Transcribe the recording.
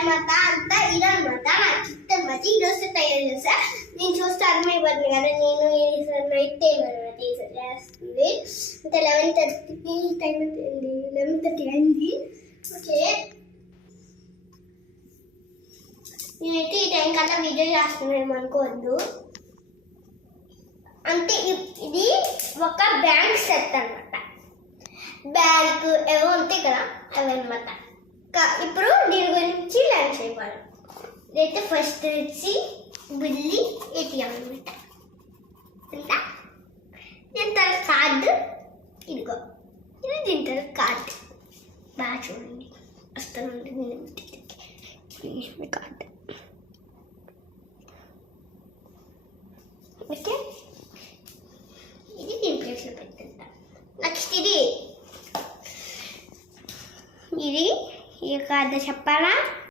అనమాట. అంతా ఇదనమాట నా కిట్ అనమాట. ఈరోజు తయారు చేస్తా. నేను చూస్తే అర్థమైపోతుంది కదా, నేను నైట్ టైం అనమాట చేస్తుంది. అంటే 11:30 టైం అవుతుంది. 11:30 అయింది. ఓకే, నేనైతే ఈ టైం కల్లా వీడియో చేస్తున్నాను అనుకోవద్దు. అంటే ఇది ఒక బ్యాంక్ సెట్ అనమాట. బ్యాంక్ ఏవో ఉంటాయి కదా అవి అనమాట. ఇప్పుడు దీని గురించి లర్న్ చేయవాలి. ఇదైతే ఫస్ట్ వచ్చి బిల్లి ఏటీఎం అనమాట. అంతా దీని తర్వాత కార్డు, ఇదిగో ఇది దీని తర్వాత కార్డు. బాగా చూడండి, వస్తానండి నేను కార్డు. ఓకే, ఇది దీని ప్లేస్లో పెట్టుకుంటా. నెక్స్ట్ ఇది ఈ కార్డు చెప్పాలా?